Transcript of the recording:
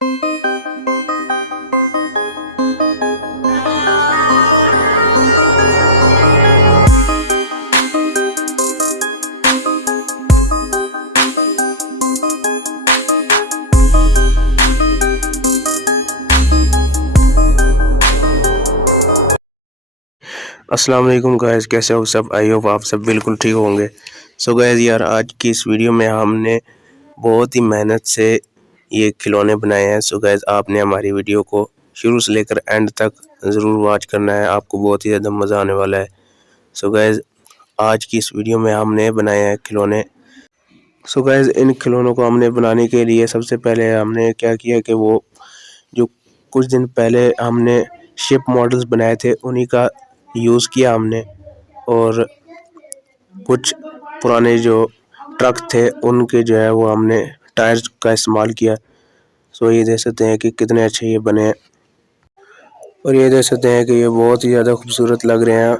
अस्सलाम वालेकुम गाइस, कैसे हो सब। आई होप आप सब बिल्कुल ठीक होंगे। सो गाइस यार, आज की इस वीडियो में हमने बहुत ही मेहनत से ये खिलौने बनाए हैं। सो गाइस, आपने हमारी वीडियो को शुरू से लेकर एंड तक ज़रूर वॉच करना है, आपको बहुत ही ज़्यादा मज़ा आने वाला है। सो गाइस, आज की इस वीडियो में हमने बनाए हैं खिलौने। सो गाइस, इन खिलौनों को हमने बनाने के लिए सबसे पहले हमने क्या किया कि वो जो कुछ दिन पहले हमने शिप मॉडल्स बनाए थे उन्हीं का यूज़ किया हमने, और कुछ पुराने जो ट्रक थे उनके जो है वो हमने टायर्स का इस्तेमाल किया। सो ये देख सकते हैं कि कितने अच्छे ये बने हैं, और ये देख सकते हैं कि ये बहुत ही ज़्यादा खूबसूरत लग रहे हैं।